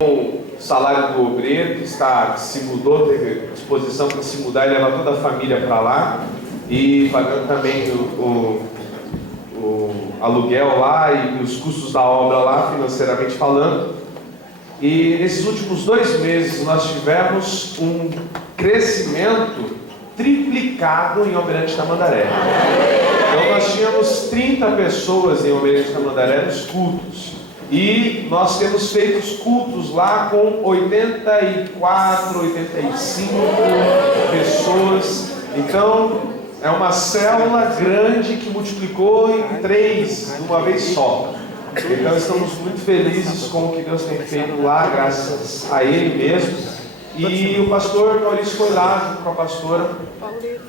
o salário do obreiro que se mudou, teve disposição para se mudar e levar toda a família para lá, e pagando também o aluguel lá e os custos da obra lá, financeiramente falando. E nesses últimos 2 meses nós tivemos um crescimento triplicado em Almirante Tamandaré. Então nós tínhamos 30 pessoas em Almirante Tamandaré nos cultos, e nós temos feito os cultos lá com 84, 85 pessoas. Então é uma célula grande que multiplicou em 3 de uma vez só. Então estamos muito felizes com o que Deus tem feito lá, graças a Ele mesmo. E o pastor Maurício foi lá junto com a pastora,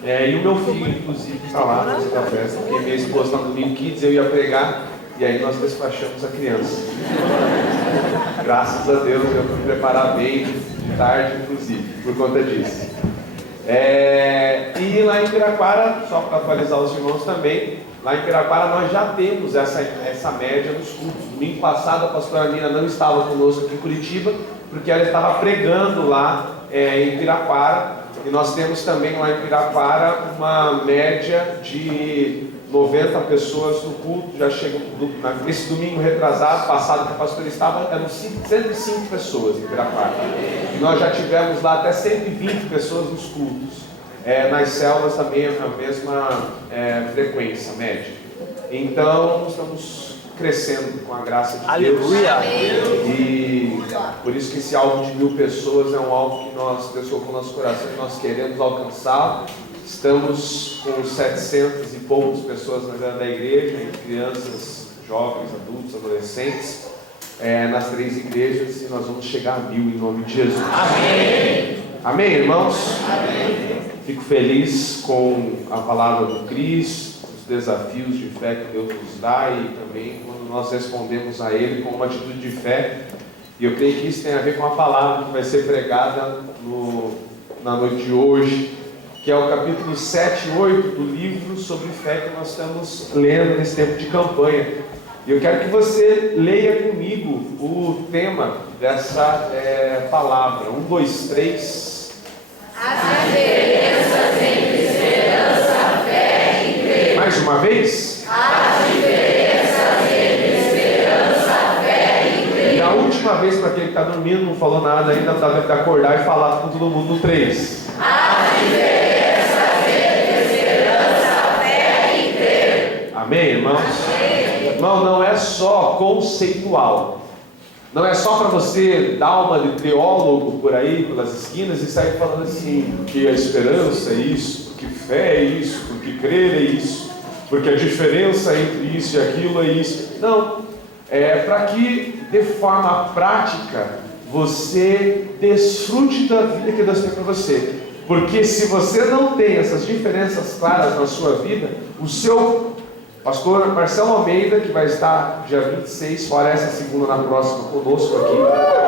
e o meu filho, inclusive, está lá nessa festa, porque minha esposa está no Domingo Kids, eu ia pregar, e aí nós despachamos a criança. Graças a Deus, eu fui preparar bem, de tarde, inclusive, por conta disso. E lá em Piraquara, só para atualizar os irmãos também, lá em Piraquara nós já temos essa média nos cultos. Domingo passado a pastora Nina não estava conosco aqui em Curitiba, porque ela estava pregando lá em Piraquara, e nós temos também lá em Piraquara uma média de 90 pessoas no culto. Já chegam nesse domingo retrasado, passado que a pastora estava, eram 105 pessoas em Piraquara, e nós já tivemos lá até 120 pessoas nos cultos. Nas células também é a mesma frequência média. Então estamos crescendo com a graça de Deus. Aleluia. E por isso que esse alvo de 1000 pessoas é um alvo que Deus colocou no nosso coração e nós queremos alcançá-lo. Estamos com 700 e poucas pessoas na vida da igreja, entre crianças, jovens, adultos, adolescentes, nas 3 igrejas, e nós vamos chegar a 1000 em nome de Jesus. Amém. Amém, irmãos? Amém. Fico feliz com a palavra do Cristo, os desafios de fé que Deus nos dá, e também quando nós respondemos a Ele com uma atitude de fé. E eu creio que isso tem a ver com a palavra que vai ser pregada na noite de hoje, que é o capítulo 7 e 8 do livro sobre fé que nós estamos lendo nesse tempo de campanha. E eu quero que você leia comigo o tema dessa palavra. 1, 2, 3. As diferenças entre esperança, fé e crer. Mais uma vez. As diferenças entre esperança, fé e crer. E a última vez, para quem está dormindo, não falou nada ainda, dá tempo de acordar e falar com todo mundo no 3. As diferenças entre esperança, fé e crer. Amém, irmãos? Amém. Irmão, não é só conceitual. Não é só para você dar uma de teólogo por aí, pelas esquinas, e sair falando assim, porque a esperança é isso, porque fé é isso, porque crer é isso, porque a diferença entre isso e aquilo é isso. Não, é para que de forma prática você desfrute da vida que Deus tem para você. Porque se você não tem essas diferenças claras na sua vida, o seu pastor Marcelo Almeida, que vai estar dia 26, fora essa segunda na próxima conosco aqui,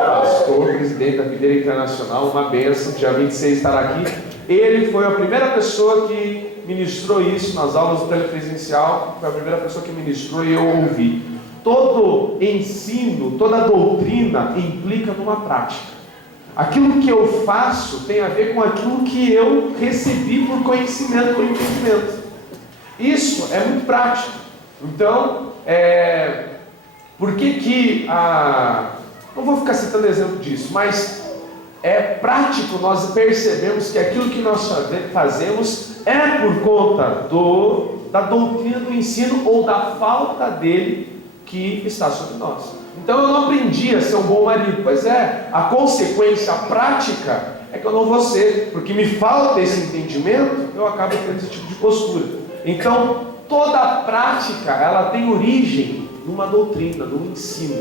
pastor, presidente da Videira Internacional, uma bênção, dia 26 estará aqui. Ele foi a primeira pessoa que ministrou isso nas aulas do telepresencial, foi a primeira pessoa que ministrou e eu ouvi. Todo ensino, toda doutrina implica numa prática. Aquilo que eu faço tem a ver com aquilo que eu recebi por conhecimento, por entendimento. Isso é muito prático. Então, por que não vou ficar citando exemplo disso, mas é prático nós percebemos que aquilo que nós fazemos é por conta da doutrina do ensino ou da falta dele que está sobre nós. Então eu não aprendi a ser um bom marido. Pois é, a consequência prática é que eu não vou ser, porque me falta esse entendimento, eu acabo tendo esse tipo de postura. Então, toda a prática, ela tem origem numa doutrina, num ensino.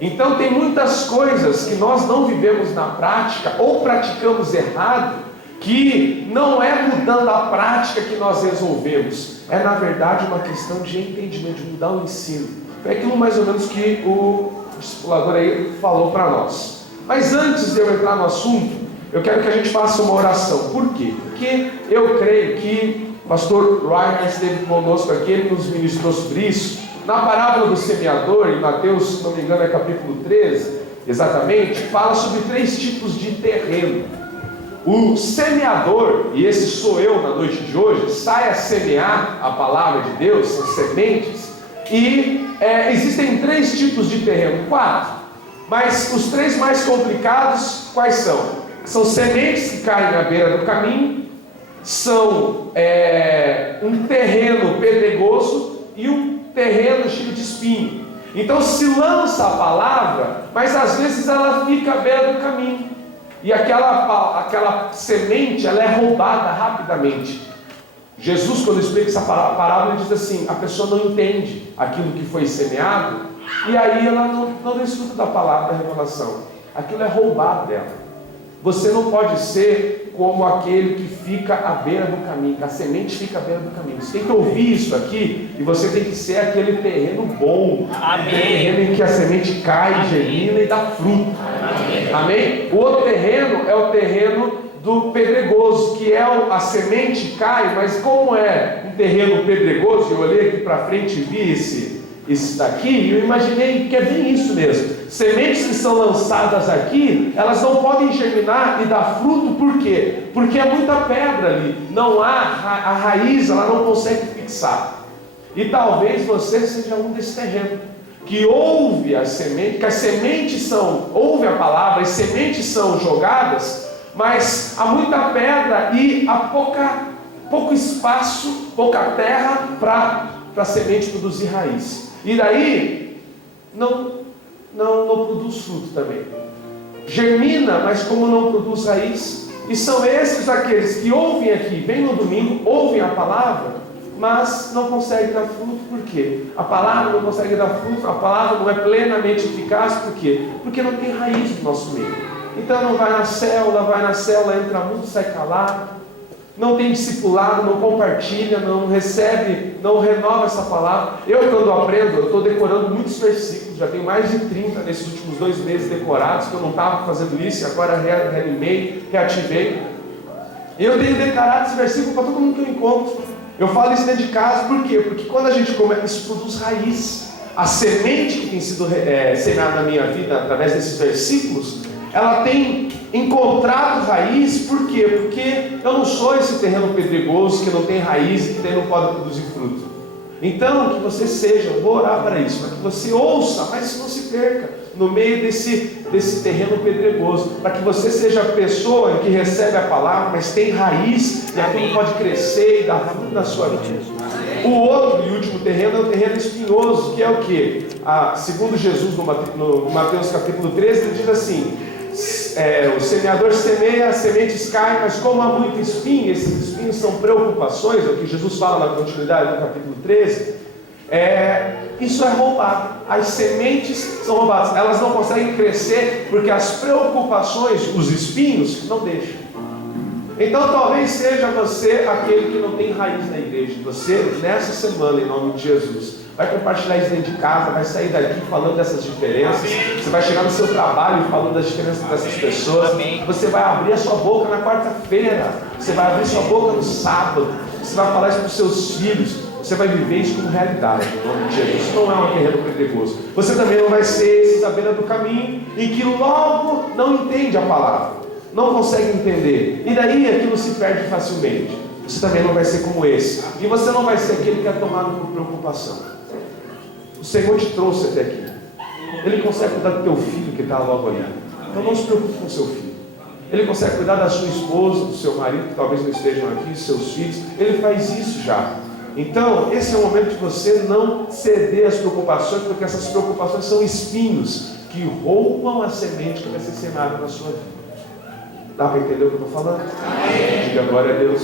Então, tem muitas coisas que nós não vivemos na prática, ou praticamos errado, que não é mudando a prática que nós resolvemos. É, na verdade, uma questão de entendimento, de mudar o ensino. É aquilo mais ou menos que o discipulador aí falou para nós. Mas antes de eu entrar no assunto, eu quero que a gente faça uma oração. Por quê? Porque eu creio que o pastor Ryan esteve conosco aqui, ele nos ministrou sobre isso. Na parábola do semeador, em Mateus, se não me engano, é capítulo 13, exatamente, fala sobre 3 tipos de terreno. O semeador, e esse sou eu na noite de hoje, sai a semear a palavra de Deus, são sementes, e existem 3 tipos de terreno, 4, mas os 3 mais complicados, quais são? São sementes que caem à beira do caminho, são um terreno pedregoso e um terreno cheio de espinho. Então se lança a palavra, mas às vezes ela fica à beira do caminho. E aquela semente, ela é roubada rapidamente. Jesus, quando explica essa parábola, ele diz assim: a pessoa não entende aquilo que foi semeado, e aí ela não desfruta da palavra da revelação. Aquilo é roubado dela. Você não pode ser como aquele que fica à beira do caminho, que a semente fica à beira do caminho. Você tem que ouvir isso aqui, e você tem que ser aquele terreno bom. Amém. Terreno em que a semente cai, germina e dá fruto. Amém. Amém? O outro terreno é o terreno do pedregoso, que a semente cai, mas como é um terreno pedregoso, eu olhei aqui para frente e vi esse daqui, e eu imaginei que é bem isso mesmo. Sementes que são lançadas aqui, elas não podem germinar e dar fruto, por quê? Porque é muita pedra ali, não há a raiz, ela não consegue fixar. E talvez você seja um desse terreno, que ouve a semente, que as sementes ouve a palavra, as sementes são jogadas, mas há muita pedra e há pouco espaço, pouca terra para a semente produzir raiz. E daí não produz fruto também. Germina, mas como não produz raiz. E são esses aqueles que ouvem aqui, vêm no domingo, ouvem a palavra, mas não conseguem dar fruto. Por quê? A palavra não consegue dar fruto, a palavra não é plenamente eficaz. Por quê? Porque não tem raiz no nosso meio. Então não vai na célula, entra muito, sai calado. Não tem discipulado, não compartilha, não recebe, não renova essa palavra. Eu, quando aprendo, eu estou decorando muitos versículos, já tenho mais de 30 nesses últimos 2 meses decorados, que eu não estava fazendo isso, e agora reativei. E eu tenho declarado esse versículo para todo mundo que eu encontro. Eu falo isso dentro de casa, por quê? Porque quando a gente começa, isso produz raiz. A semente que tem sido semeada na minha vida através desses versículos, ela tem encontrado raiz. Por quê? Porque eu não sou esse terreno pedregoso que não tem raiz e que não pode produzir fruto. Então, que você seja, eu vou orar para isso, para que você ouça, mas não se perca no meio desse terreno pedregoso, para que você seja a pessoa que recebe a palavra, mas tem raiz, e aquilo pode crescer e dar fruto na sua vida. O outro e último terreno é o terreno espinhoso, que é o quê? Segundo Jesus, no Mateus capítulo 13, ele diz assim: o semeador semeia, as sementes caem, mas como há muito espinho, esses espinhos são preocupações, é o que Jesus fala na continuidade do capítulo 13, isso é roubado. As sementes são roubadas, elas não conseguem crescer, porque as preocupações, os espinhos, não deixam. Então talvez seja você aquele que não tem raiz na igreja. Você, nessa semana, em nome de Jesus, vai compartilhar isso dentro de casa, vai sair daqui falando dessas diferenças. Você vai chegar no seu trabalho falando das diferenças dessas pessoas. Você vai abrir a sua boca na quarta-feira, você vai abrir sua boca no sábado, você vai falar isso para os seus filhos. Você vai viver isso como realidade, em nome de Jesus. Isso não é um terreno pedregoso. Você também não vai ser esses à beira do caminho, em que logo não entende a palavra, não consegue entender, e daí aquilo se perde facilmente. Você também não vai ser como esse, e você não vai ser aquele que é tomado por preocupação. O Senhor te trouxe até aqui, Ele consegue cuidar do teu filho que está logo ali. Então não se preocupe com o seu filho. Ele consegue cuidar da sua esposa, do seu marido, que talvez não estejam aqui, dos seus filhos. Ele faz isso já. Então esse é o momento de você não ceder às preocupações, porque essas preocupações são espinhos que roubam a semente que vai ser semeada na sua vida. Dá para entender o que eu estou falando? Amém. Diga glória a Deus.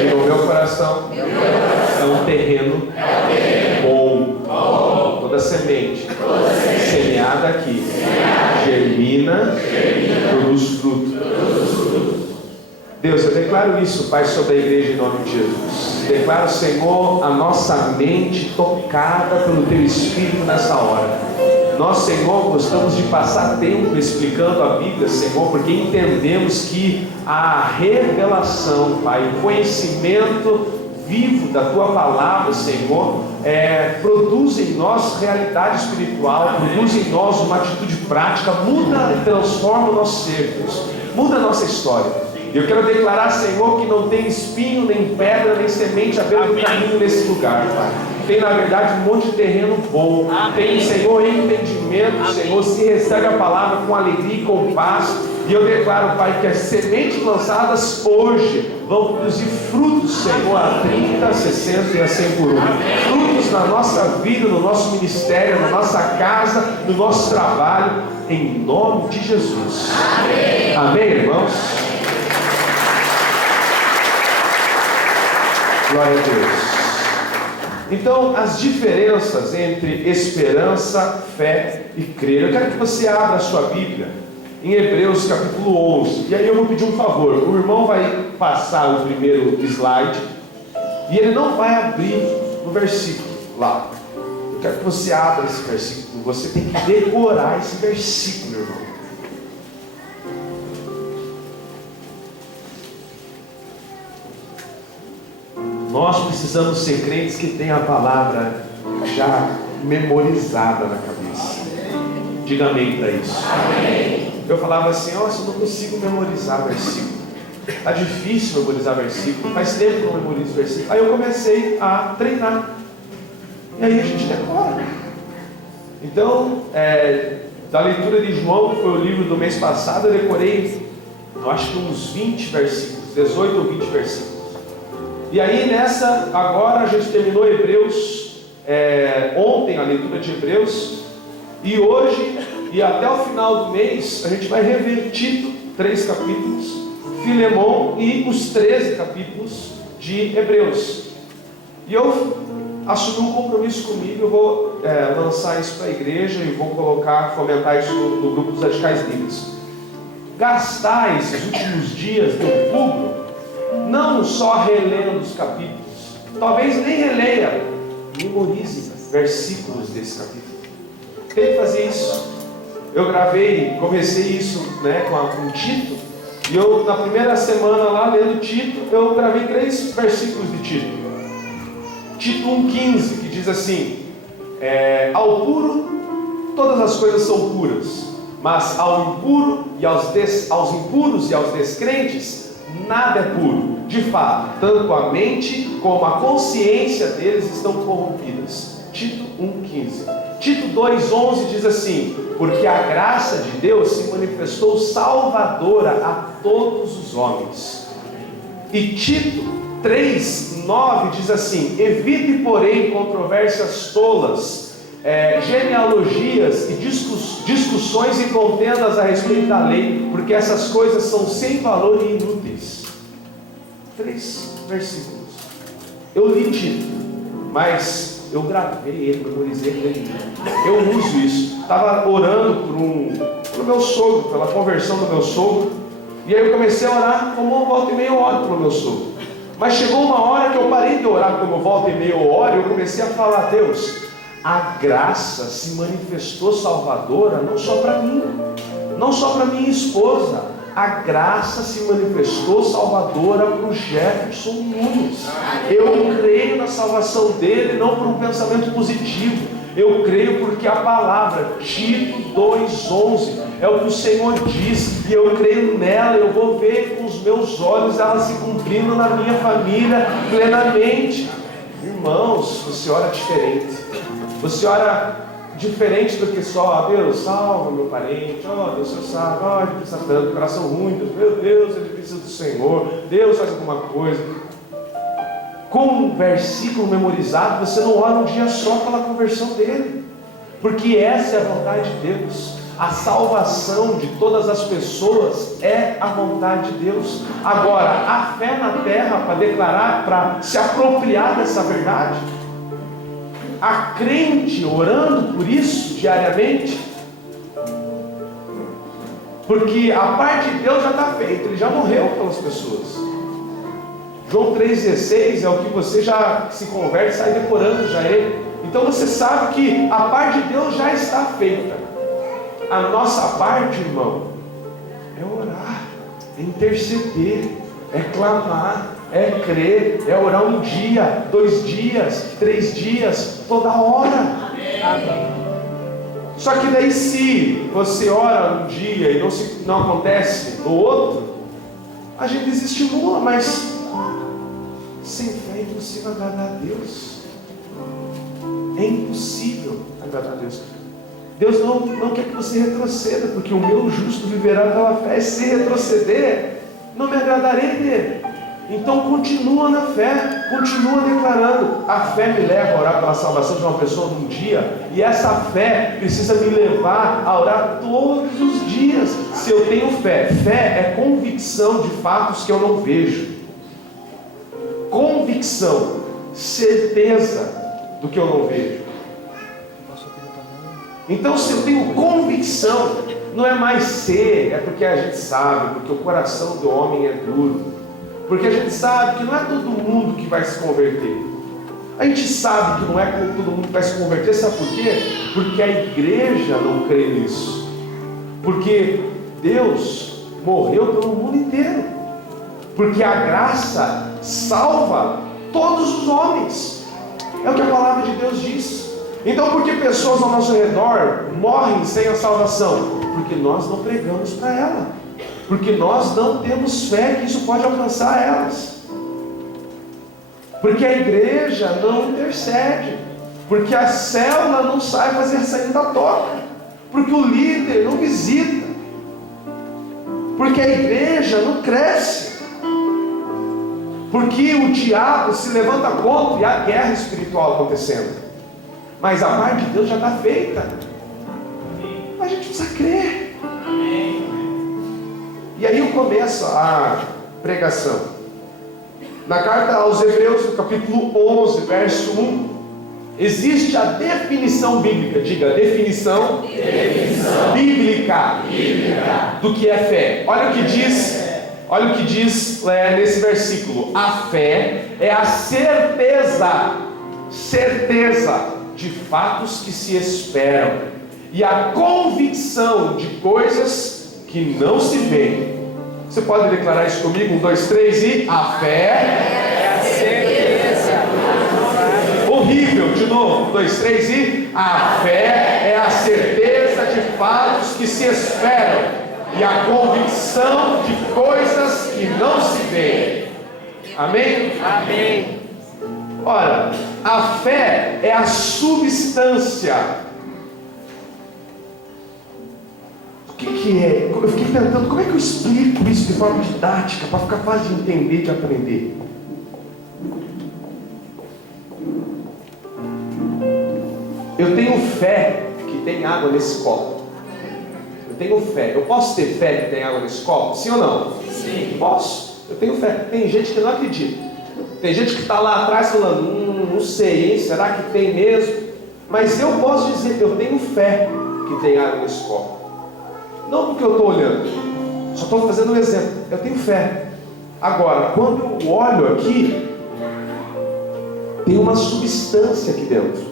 Diga: o meu coração é um terreno bom. Toda semente semeada aqui germina, produz fruto. Deus, eu declaro isso, Pai, sobre a igreja em nome de Jesus. Declaro, Senhor, a nossa mente tocada pelo Teu Espírito nessa hora. Nós, Senhor, gostamos de passar tempo explicando a Bíblia, Senhor, porque entendemos que a revelação, Pai, o conhecimento vivo da Tua palavra, Senhor, produz em nós realidade espiritual, produz em nós uma atitude prática, muda e transforma o nosso ser, Deus, muda a nossa história. Eu quero declarar, Senhor, que não tem espinho, nem pedra, nem semente à beira do caminho nesse lugar, Pai. Tem, na verdade, um monte de terreno bom. Tem, Senhor, entendimento, Senhor, se recebe a palavra com alegria e com paz. E eu declaro, Pai, que as sementes lançadas hoje vão produzir frutos, Senhor, a 30, 60 e a 100 por 1. Frutos na nossa vida, no nosso ministério, na nossa casa, no nosso trabalho, em nome de Jesus. Amém, amém, irmãos? Glória a Deus. Então, as diferenças entre esperança, fé e crer. Eu quero que você abra a sua Bíblia em Hebreus capítulo 11. E aí eu vou pedir um favor. O irmão vai passar o primeiro slide e ele não vai abrir no versículo lá. Eu quero que você abra esse versículo. Você tem que decorar esse versículo, irmão. Nós precisamos ser crentes que têm a palavra já memorizada na cabeça. Diga amém para isso. Amém. Eu falava assim, nossa, eu não consigo memorizar versículo. Está difícil memorizar versículo. Faz tempo que eu não memorizo versículo. Aí eu comecei a treinar. E aí a gente decora. Então, da leitura de João, que foi o livro do mês passado, eu decorei, eu acho que uns 20 versículos, 18 ou 20 versículos. E aí agora a gente terminou Hebreus, ontem a leitura de Hebreus, e hoje, e até o final do mês, a gente vai rever Tito, 3 capítulos, Filemão e os 13 capítulos de Hebreus. E eu assumi um compromisso comigo, eu vou lançar isso para a igreja e vou fomentar isso no grupo dos radicais livres. Gastar esses últimos dias de outubro, não só relendo os capítulos, talvez nem releia, memorize versículos desse capítulo. Tem que fazer isso. Eu comecei isso com Tito, e eu na primeira semana lá lendo Tito, eu gravei 3 versículos de Tito. Tito 1,15, que diz assim: ao puro todas as coisas são puras, mas aos impuros e aos descrentes nada é puro. De fato, tanto a mente como a consciência deles estão corrompidas. Tito 1,15. Tito 2,11 diz assim: porque a graça de Deus se manifestou salvadora a todos os homens. E Tito 3,9 diz assim: evite, porém, controvérsias tolas, genealogias e discussões e contendas a respeito da lei, porque essas coisas são sem valor e inúteis. 3 versículos. Eu li Tito, mas eu gravei ele, memorizei ele. Eu uso isso. Estava orando pelo meu sogro, pela conversão do meu sogro, e aí eu comecei a orar como volta e meia eu oro pelo meu sogro. Mas chegou uma hora que eu parei de orar como volta e meia eu oro, e eu comecei a falar: Deus, a graça se manifestou salvadora não só para mim, não só para minha esposa. A graça se manifestou salvadora para o Jefferson Nunes. Eu creio na salvação dele, não por um pensamento positivo. Eu creio porque a palavra, Tito 2,11, é o que o Senhor diz, e eu creio nela. Eu vou ver com os meus olhos ela se cumprindo na minha família plenamente. Irmãos, você ora diferente. Você ora diferente do que só: Deus, salva meu parente, Deus, você sabe, ele precisa tanto, coração ruim, meu Deus, ele precisa do Senhor, Deus faz alguma coisa. Com um versículo memorizado, você não ora um dia só pela conversão dele, porque essa é a vontade de Deus. A salvação de todas as pessoas é a vontade de Deus. Agora, a fé na terra para declarar, para se apropriar dessa verdade, a crente orando por isso diariamente, porque a parte de Deus já está feita, ele já morreu pelas pessoas. João 3,16 é o que você já se converte, sai decorando já ele. Então você sabe que a parte de Deus já está feita. A nossa parte, irmão, é orar, é interceder, é clamar, é crer, é orar 1 dia, 2 dias, 3 dias, toda hora. Amém. Só que daí, se você ora 1 dia e não acontece no outro, a gente desestimula, mas sem fé é impossível agradar a Deus. É impossível agradar a Deus. Deus não quer que você retroceda, porque o meu justo viverá pela fé. Se retroceder, não me agradarei dele. Então continua na fé, continua declarando. A fé me leva a orar pela salvação de uma pessoa num dia, e essa fé precisa me levar a orar todos os dias. Se eu tenho fé, fé é convicção de fatos que eu não vejo. Convicção, certeza do que eu não vejo. Então, se eu tenho convicção, não é mais ser, é porque a gente sabe, porque o coração do homem é duro, porque a gente sabe que não é todo mundo que vai se converter. A gente sabe que não é todo mundo que vai se converter, sabe por quê? Porque a igreja não crê nisso, porque Deus morreu pelo mundo inteiro, porque a graça salva todos os homens, é o que a palavra de Deus diz. Então, por que pessoas ao nosso redor morrem sem a salvação? Porque nós não pregamos para ela, porque nós não temos fé que isso pode alcançar elas, porque a igreja não intercede, porque a célula não sai fazer sair da toca, porque o líder não visita, porque a igreja não cresce, porque o diabo se levanta contra e há guerra espiritual acontecendo. Mas a parte de Deus já está feita. A gente precisa crer. E aí eu começo a pregação. Na carta aos Hebreus, no capítulo 11, verso 1, existe a definição bíblica. Diga, definição bíblica do que é fé. Olha o que diz nesse versículo. A fé é a certeza de fatos que se esperam, e a convicção de coisas que não se veem. Você pode declarar isso comigo? 1, 2, 3 e... A fé é a certeza. Horrível, de novo. 1, 2, 3 e... A fé é a certeza de fatos que se esperam, e a convicção de coisas que não se veem. Amém? Amém. Ora, a fé é a substância. O que é? Eu fiquei pensando, como é que eu explico isso de forma didática, para ficar fácil de entender e de aprender? Eu tenho fé que tem água nesse copo. Eu tenho fé. Eu posso ter fé que tem água nesse copo? Sim ou não? Sim. Posso. Eu tenho fé. Tem gente que não acredita. Tem gente que está lá atrás falando, não sei, hein? Será que tem mesmo? Mas eu posso dizer que eu tenho fé que tem água nesse copo. Não porque eu estou olhando, só estou fazendo um exemplo. Eu tenho fé. Agora, quando eu olho aqui, tem uma substância aqui dentro.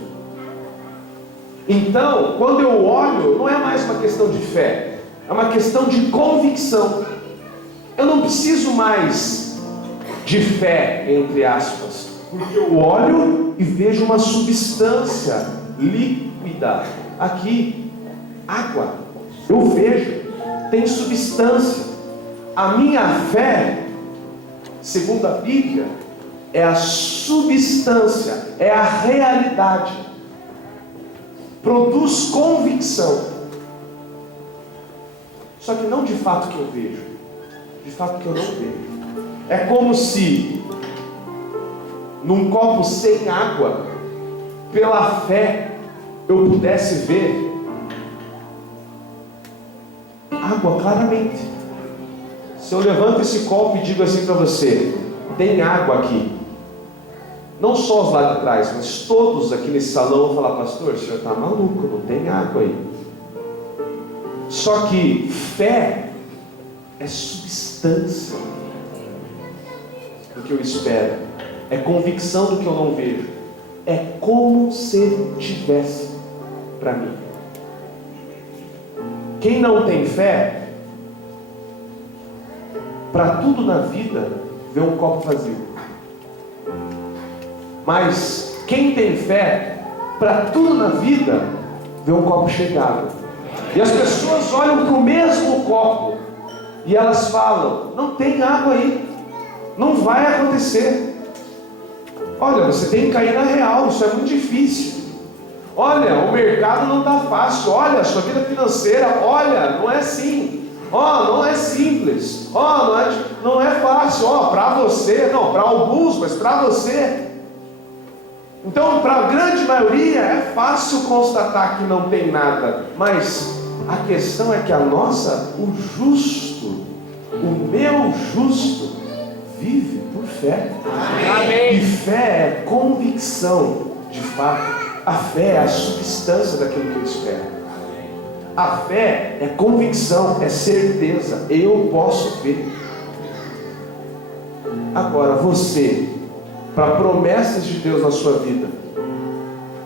Então, quando eu olho, não é mais uma questão de fé, é uma questão de convicção. Eu não preciso mais de fé, entre aspas, porque eu olho e vejo uma substância líquida aqui, água. Eu vejo, tem substância. A minha fé, segundo a Bíblia, é a substância, é a realidade, produz convicção, só que não de fato que eu vejo, de fato que eu não vejo. É como se num copo sem água, pela fé, eu pudesse ver água claramente. Se eu levanto esse copo e digo assim para você, tem água aqui, não só os lá de trás, mas todos aqui nesse salão vão falar, pastor, o senhor está maluco, não tem água aí. Só que fé é substância do que eu espero, é convicção do que eu não vejo, é como se tivesse para mim. Quem não tem fé, para tudo na vida, vê um copo vazio. Mas quem tem fé, para tudo na vida, vê um copo cheio de água. E as pessoas olham para o mesmo copo e elas falam: não tem água aí, não vai acontecer. Olha, você tem que cair na real, isso é muito difícil. Olha, o mercado não está fácil. Olha, a sua vida financeira, olha, não é assim. Não é simples. Não é fácil. Para você, não, para alguns, mas para você. Então, para a grande maioria, é fácil constatar que não tem nada. Mas a questão é que o justo, o meu justo, vive por fé. Amém. E fé é convicção, de fato. A fé é a substância daquilo que eu espero. A fé é convicção, é certeza. Eu posso ver. Agora, você, para promessas de Deus na sua vida,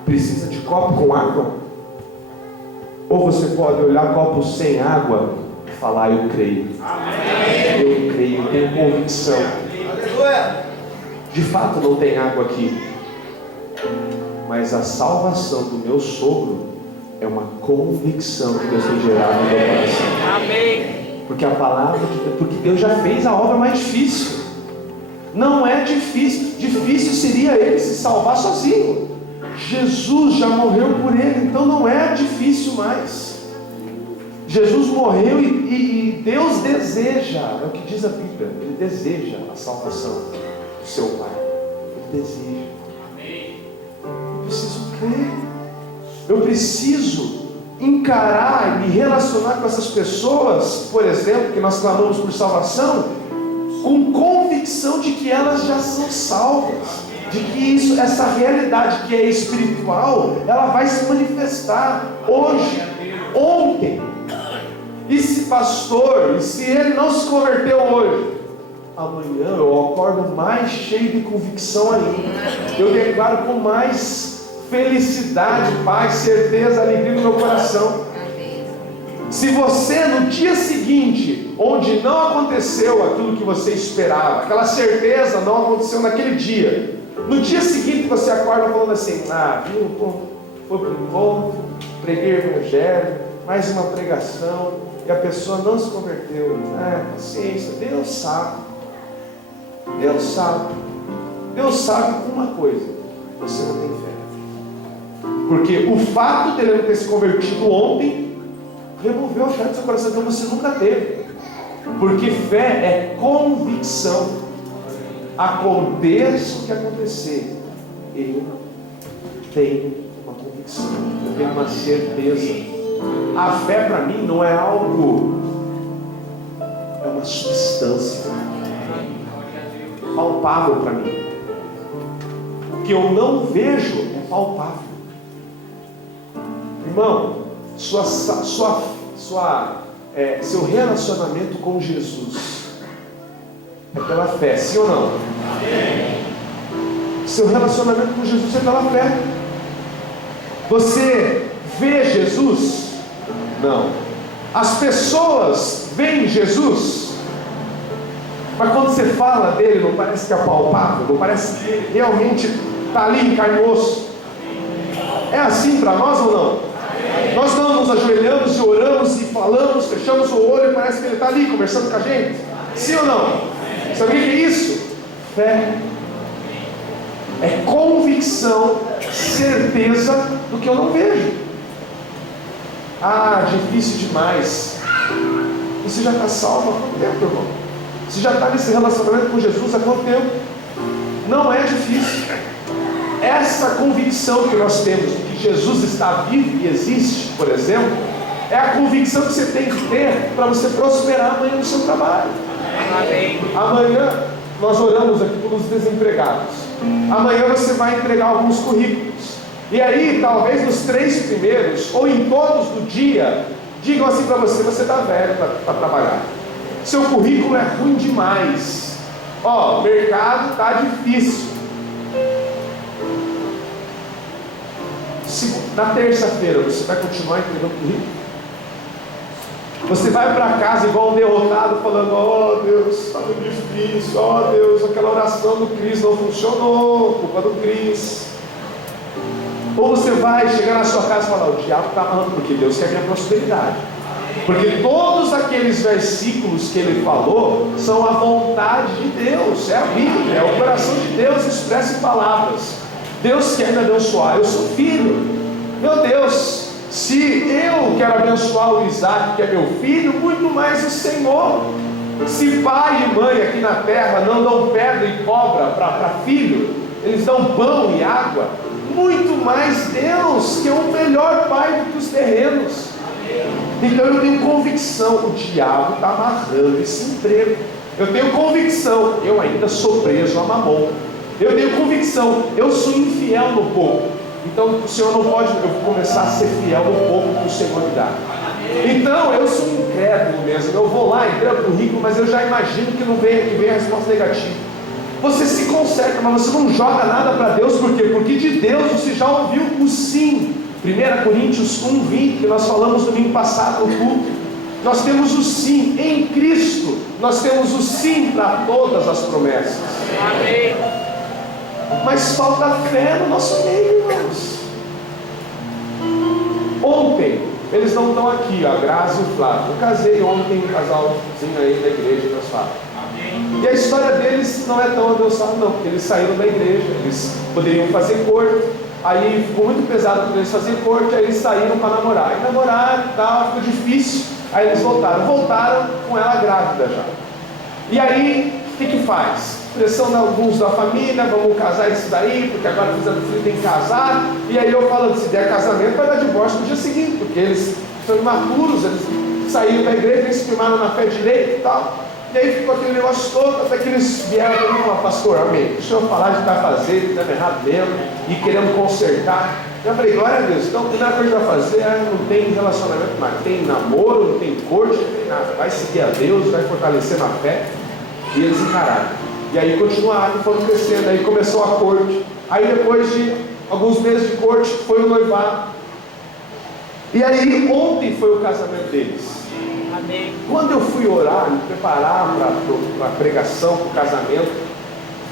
precisa de copo com água? Ou você pode olhar copo sem água e falar: eu creio. Amém. Eu creio, eu tenho convicção. Aleluia. De fato não tem água aqui, mas a salvação do meu sogro é uma convicção que Deus tem gerado no meu coração. Amém. Porque a palavra de Deus, porque Deus já fez a obra mais difícil. Não é difícil. Difícil seria ele se salvar sozinho. Jesus já morreu por ele, então não é difícil mais. Jesus morreu e Deus deseja, é o que diz a Bíblia, Ele deseja a salvação do seu Pai. Ele deseja. Eu preciso crer. Eu preciso encarar e me relacionar com essas pessoas, por exemplo, que nós clamamos por salvação, com convicção de que elas já são salvas, de que essa realidade que é espiritual, ela vai se manifestar hoje, ontem. E se pastor, e se ele não se converteu hoje, amanhã eu acordo mais cheio de convicção ainda. Eu declaro com mais felicidade, paz, certeza, alegria no meu coração. Se você no dia seguinte, onde não aconteceu aquilo que você esperava, aquela certeza não aconteceu naquele dia, no dia seguinte você acorda falando assim: foi para o encontro, preguei o evangelho, mais uma pregação, e a pessoa não se converteu. Paciência, Deus sabe. Deus sabe. Deus sabe uma coisa: você não tem fé. Porque o fato dele não ter se convertido ontem removeu a fé do seu coração, então você nunca teve. Porque fé é convicção. Aconteça o que acontecer, eu tenho uma convicção, eu tenho uma certeza. A fé para mim não é algo, é uma substância palpável para mim. O que eu não vejo é palpável. Irmão, seu relacionamento com Jesus é pela fé, sim ou não? Amém. Seu relacionamento com Jesus é pela fé. Você vê Jesus? Não. As pessoas veem Jesus? Mas quando você fala dele, não parece que é palpável? Não parece que ele realmente está ali em carne e osso? É assim para nós ou não? Nós não nos ajoelhamos e oramos e falamos, fechamos o olho e parece que ele está ali conversando com a gente? Sim ou não? Sabe o que é isso? Fé. É convicção, certeza do que eu não vejo. Difícil demais. Você já está salvo há quanto tempo, irmão? Você já está nesse relacionamento com Jesus há quanto tempo? Não é difícil. Essa convicção que nós temos de que Jesus está vivo e existe, por exemplo, é a convicção que você tem que ter para você prosperar amanhã no seu trabalho. Amém. Amanhã nós oramos aqui pelos desempregados. Amanhã você vai entregar alguns currículos. E aí, talvez nos 3 primeiros, ou em todos do dia, digam assim para você: você está velho para trabalhar. Seu currículo é ruim demais. O mercado está difícil. Na terça-feira, você vai continuar entregando currículo? Você vai para casa igual um derrotado, falando: oh Deus, está muito difícil, oh Deus, aquela oração do Cris não funcionou, culpa do Cris. Ou você vai chegar na sua casa e falar: o diabo está amarrando, porque Deus quer minha prosperidade. Porque todos aqueles versículos que ele falou são a vontade de Deus, é a Bíblia, é o coração de Deus expresso em palavras. Deus quer me abençoar, eu sou filho. Meu Deus, se eu quero abençoar o Isaac, que é meu filho, muito mais o Senhor. Se pai e mãe aqui na terra não dão pedra e cobra para filho, eles dão pão e água, muito mais Deus, que é o melhor pai do que os terrenos. Então eu tenho convicção, o diabo está amarrando esse emprego. Eu tenho convicção, eu ainda sou preso a mamon. Eu tenho convicção, eu sou infiel no pouco. Então o Senhor não pode, eu vou começar a ser fiel no pouco que o Senhor me dá. Então eu sou incrédulo mesmo. Eu vou lá, entrego o currículo, mas eu já imagino que não vem, que vem a resposta negativa. Você se conserta, mas você não joga nada para Deus. Por quê? Porque de Deus você já ouviu o sim. 1 Coríntios 1:20, que nós falamos domingo passado no culto. Nós temos o sim em Cristo. Nós temos o sim para todas as promessas. Amém. Mas falta fé no nosso meio, irmãos. Ontem, eles não estão aqui, a Grazi e o Flávio. Eu casei ontem um casalzinho aí da igreja, meus fatos. E a história deles não é tão abençoada não, porque eles saíram da igreja, eles poderiam fazer corte, aí ficou muito pesado para eles fazerem corte, aí eles saíram para namorar, e namoraram e tal, ficou difícil, aí eles voltaram com ela grávida já. E aí, o que faz? Pressão de alguns da família, vamos casar isso daí, porque agora fizeram filho, tem que casar, e aí eu falo, se der casamento vai dar divórcio no dia seguinte, porque eles são imaturos, eles saíram da igreja, eles se firmaram na fé direita e tal. E aí ficou aquele negócio todo, até que eles vieram para mim e falaram: pastor, amém, deixa eu falar de estar fazendo, estamos errado mesmo, e querendo consertar. Eu falei: glória a Deus. Então a primeira coisa que vai fazer não tem relacionamento mais, tem namoro, não tem corte, não tem nada. Vai seguir a Deus, vai fortalecer na fé. E eles encararam. E aí continuaram, foram crescendo, aí começou a corte. Aí depois de alguns meses de corte, foi o noivado. E aí ontem foi o casamento deles. Amém. Quando eu fui orar, me preparar para a pregação, para o casamento,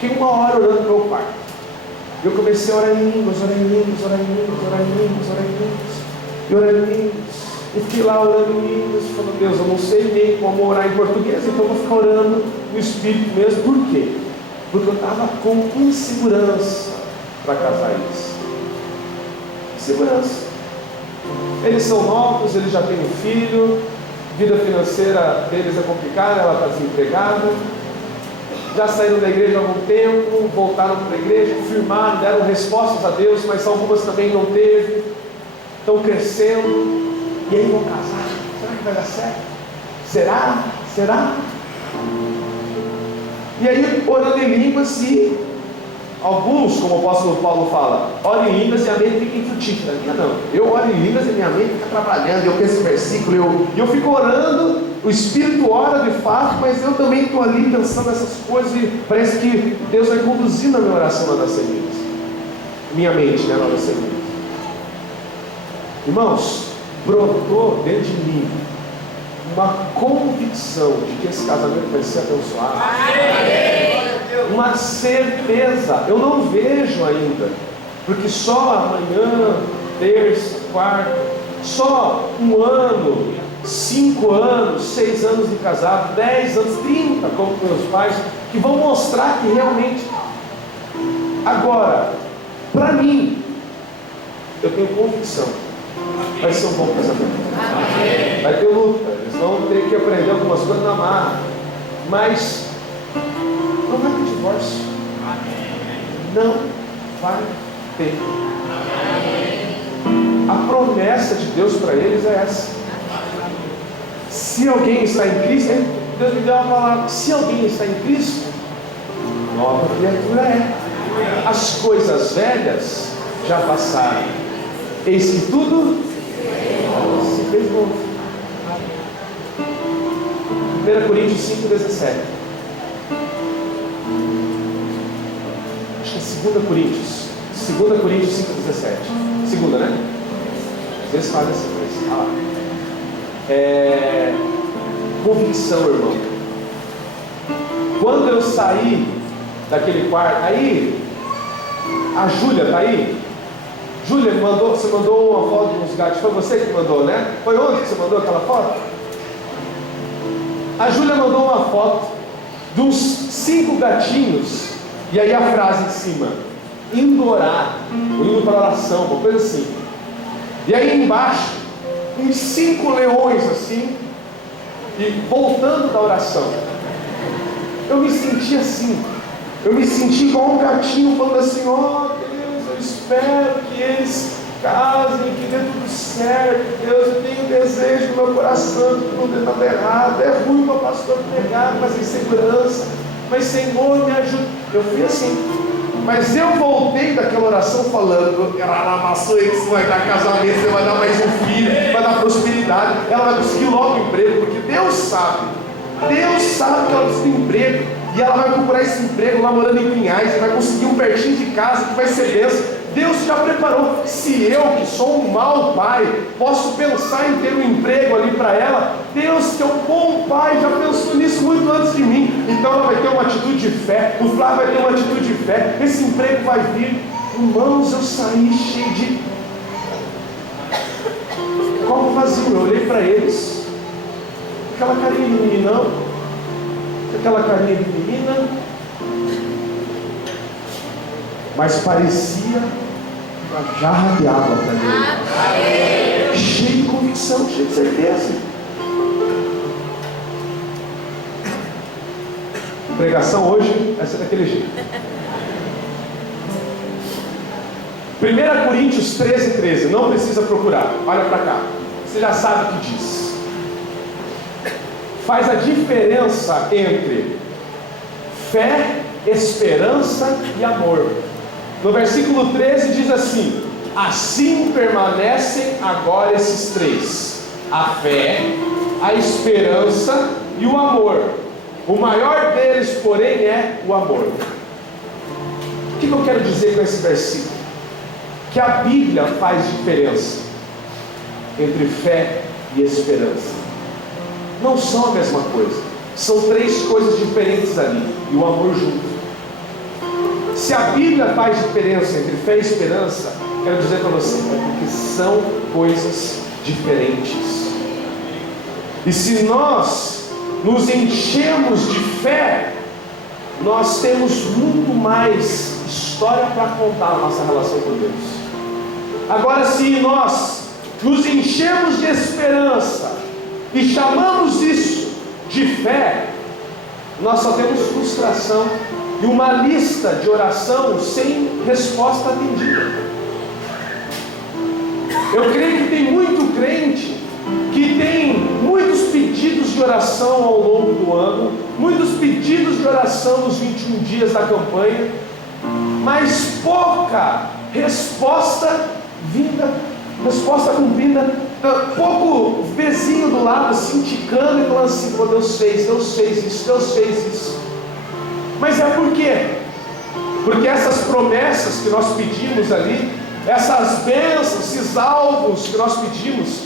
fiquei 1 hora orando no meu quarto. Eu comecei a orar em línguas, orar em línguas, orar em línguas, orar em línguas, orar em línguas, e orar em línguas. E fiquei lá orando em línguas, falando: Deus, eu não sei nem como orar em português, então eu vou ficar orando no Espírito mesmo. Por quê? Porque eu estava com insegurança para casar eles. Insegurança. Eles são novos, eles já têm um filho, vida financeira deles é complicada, ela está desempregada, já saíram da igreja há algum tempo, voltaram para a igreja, firmaram, deram respostas a Deus, mas algumas também não teve, estão crescendo, e aí vão casar. Será que vai dar certo? Será? E aí orando em línguas, e alguns, como o apóstolo Paulo fala, ora em línguas e a mente fica infrutífera. A minha não, eu oro em línguas e minha mente fica trabalhando, eu penso em versículo, eu fico orando, o Espírito ora de fato, mas eu também estou ali pensando nessas coisas, e parece que Deus vai conduzindo a minha oração nas sementes, minha mente, né, nas sementes. Irmãos, brotou dentro de mim uma convicção de que esse casamento vai ser abençoado. Uma certeza. Eu não vejo ainda, porque só amanhã, terça, quarta, só 1 ano, 5 anos, 6 anos de casado, 10 anos, 30, como meus pais, que vão mostrar que realmente. Agora, para mim, eu tenho convicção, vai ser um bom casamento. Vai ter luta, eles vão ter que aprender algumas coisas na marra, mas não vai ter divórcio. Não vai ter. A promessa de Deus para eles é essa. Se alguém está em Cristo, Deus me deu uma palavra: se alguém está em Cristo, nova criatura é. As coisas velhas já passaram, eis que tudo se fez novo. 1 Coríntios 5:17. Acho que é 2 Coríntios 5:17. Segunda, né? Às vezes faz essa coisa. Ah lá. convicção, irmão. Quando eu saí daquele quarto, aí, a Júlia tá aí? Júlia, você mandou uma foto de uns gatos, foi você que mandou, né? Foi ontem que você mandou aquela foto? A Júlia mandou uma foto de uns 5 gatinhos, e aí a frase em cima, indo orar, ou indo para oração, uma coisa assim. E aí embaixo, uns 5 leões assim, e voltando da oração. Eu me senti assim, eu me senti igual um gatinho falando assim: ó Deus, eu espero que eles casem, que dê tudo certo. Deus, eu tenho desejo no meu coração de não dê nada errado. É ruim para o pastor pregar, mas em segurança. Mas Senhor, me ajuda. Eu fui assim. Mas eu voltei daquela oração falando: isso vai dar casamento, você vai dar mais um filho, vai dar prosperidade, ela vai conseguir logo emprego, porque Deus sabe que ela precisa de emprego, e ela vai procurar esse emprego lá morando em Pinhais, e vai conseguir um pertinho de casa que vai ser bênção. Deus já preparou. Se eu, que sou um mau pai, posso pensar em ter um emprego ali para ela, Deus, que é um bom pai, já pensou nisso muito antes de mim. Então ela vai ter uma atitude de fé, o Flávio vai ter uma atitude de fé, esse emprego vai vir. Irmãos, eu saí cheio de copo vazio. Eu olhei para eles, aquela carinha de meninão, aquela carinha de menina, mas parecia uma jarra de água para mim. Cheio de convicção, cheio de certeza. A pregação hoje vai ser daquele jeito. 1 Coríntios 13:13, não precisa procurar, olha para cá, você já sabe o que diz. Faz a diferença entre fé, esperança e amor. No versículo 13 diz assim: assim permanecem agora esses 3: a fé, a esperança e o amor. O maior deles, porém, é o amor. O que eu quero dizer com esse versículo? Que a Bíblia faz diferença entre fé e esperança. Não são a mesma coisa. São 3 coisas diferentes ali, e o amor junto. Se a Bíblia faz diferença entre fé e esperança, quero dizer para você, porque são coisas diferentes. E se nós nos enchemos de fé, nós temos muito mais história para contar na nossa relação com Deus. Agora, se nós nos enchemos de esperança e chamamos isso de fé, nós só temos frustração e uma lista de oração sem resposta atendida. Eu creio que tem muito crente que tem muitos pedidos de oração ao longo do ano, muitos pedidos de oração nos 21 dias da campanha, mas pouca resposta vinda, resposta cumprida, pouco vizinho do lado assim, ticando e falando assim: pô, Deus fez isso, Deus fez isso. Mas é por quê? Porque essas promessas que nós pedimos ali, essas bênçãos, esses alvos que nós pedimos,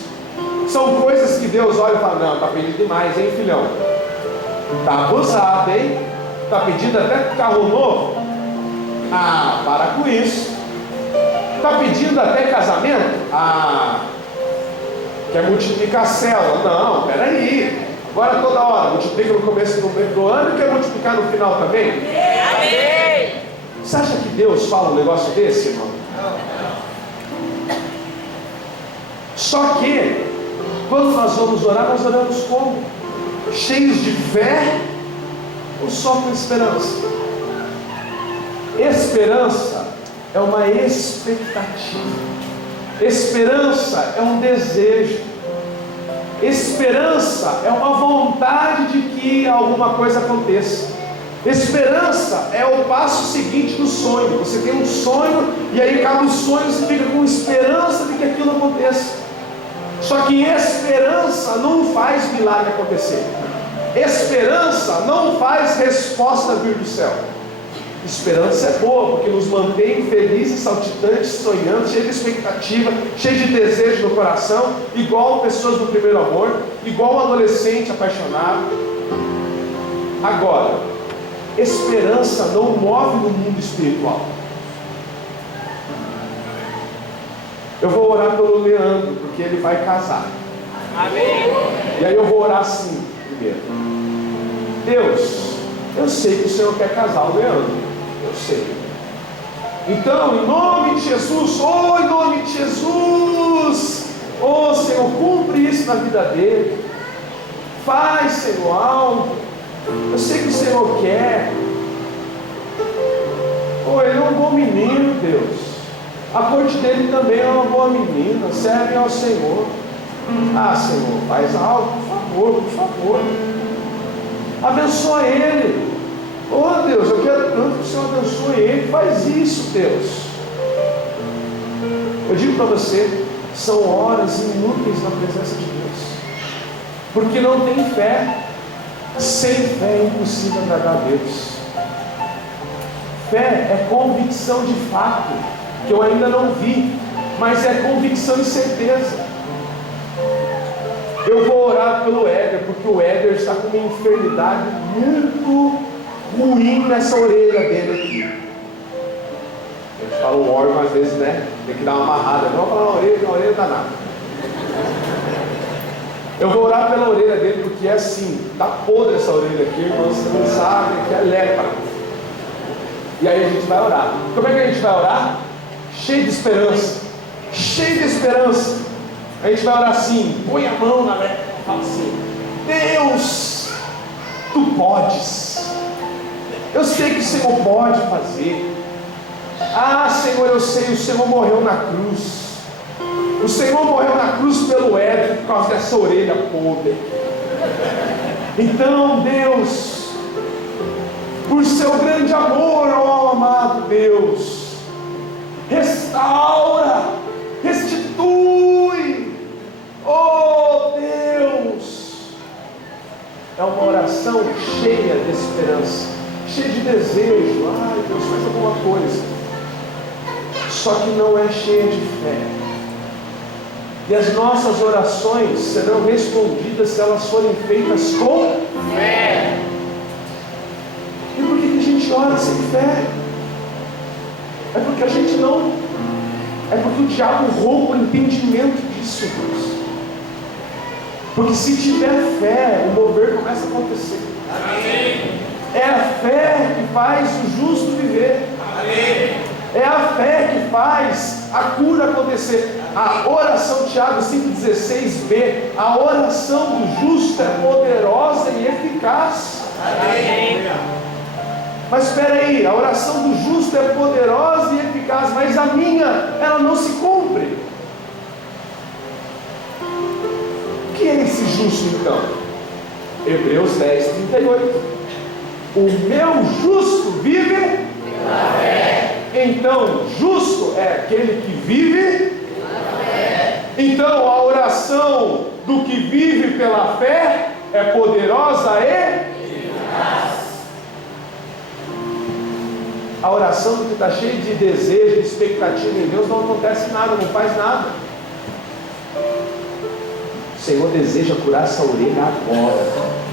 são coisas que Deus olha e fala: não, está pedindo demais, hein, filhão? Está abusado, hein? Está pedindo até carro novo? Ah, para com isso. Está pedindo até casamento? Ah, quer multiplicar a célula? Não, peraí. Agora toda hora, multiplica no começo do ano e quer multiplicar no final também? Amém! Você acha que Deus fala um negócio desse, irmão? Só que, quando nós vamos orar, nós oramos como? Cheios de fé ou só com esperança? Esperança é uma expectativa. Esperança é um desejo. Esperança é uma vontade de que alguma coisa aconteça. Esperança é o passo seguinte do sonho. Você tem um sonho e aí acaba o sonho, você fica com esperança de que aquilo aconteça. Só que esperança não faz milagre acontecer. Esperança não faz resposta vir do céu. Esperança é boa, porque nos mantém felizes, saltitantes, sonhantes, cheios de expectativa, cheios de desejo no coração, igual pessoas do primeiro amor, igual um adolescente apaixonado. Agora, esperança não move no mundo espiritual. Eu vou orar pelo Leandro, porque ele vai casar. Amém. E aí eu vou orar assim primeiro. Deus, eu sei que o Senhor quer casar o Leandro. Eu sei. Então, em nome de Jesus, em nome de Jesus, Senhor, cumpre isso na vida dele. Faz, Senhor, algo. Eu sei que o Senhor quer. Ele é um bom menino, Deus. A corte dele também é uma boa menina. Serve ao Senhor. Senhor, faz algo, por favor. Abençoa ele. Deus, eu quero tanto que o Senhor abençoe ele. Faz isso, Deus. Eu digo para você, são horas inúteis na presença de Deus. Porque não tem fé. Sem fé é impossível agradar a Deus. Fé é convicção de fato, que eu ainda não vi, mas é convicção e certeza. Eu vou orar pelo Éder, porque o Éder está com uma enfermidade muito ruim nessa orelha dele aqui. A gente fala um órgão às vezes, né? Tem que dar uma amarrada. Não falar na orelha dá nada. Eu vou orar pela orelha dele, porque é assim, está podre essa orelha aqui, irmãos, você não sabe, que é lepra. E aí a gente vai orar. Como é que a gente vai orar? Cheio de esperança. Cheio de esperança. A gente vai orar assim, põe a mão na lepra e fala assim: Deus, Tu podes. Eu sei que o Senhor pode fazer. Senhor, eu sei, o Senhor morreu na cruz. O Senhor morreu na cruz pelo Éder por causa dessa orelha podre. Então, Deus, por seu grande amor, amado Deus, restaura, restitui, Deus. É uma oração cheia de esperança, cheia de desejo. Deus, faz alguma coisa. Só que não é cheia de fé. E as nossas orações serão respondidas se elas forem feitas com fé. E por que a gente ora sem fé? É porque a gente não... É porque o diabo rouba o entendimento disso, Deus. Porque se tiver fé, o mover começa a acontecer. Amém. É a fé que faz o justo viver. Amém. É a fé que faz a cura acontecer. A oração de Tiago 5,16b, a oração do justo é poderosa e eficaz. Amém. Mas espera aí, a oração do justo é poderosa e eficaz, mas a minha, ela não se cumpre. O que é esse justo então? Hebreus 10:38. O meu justo vive pela fé. Então, justo é aquele que vive pela fé. Então, a oração do que vive pela fé é poderosa e eficaz. A oração do que está cheia de desejo, de expectativa em Deus, não acontece nada, não faz nada. O Senhor deseja curar essa orelha agora.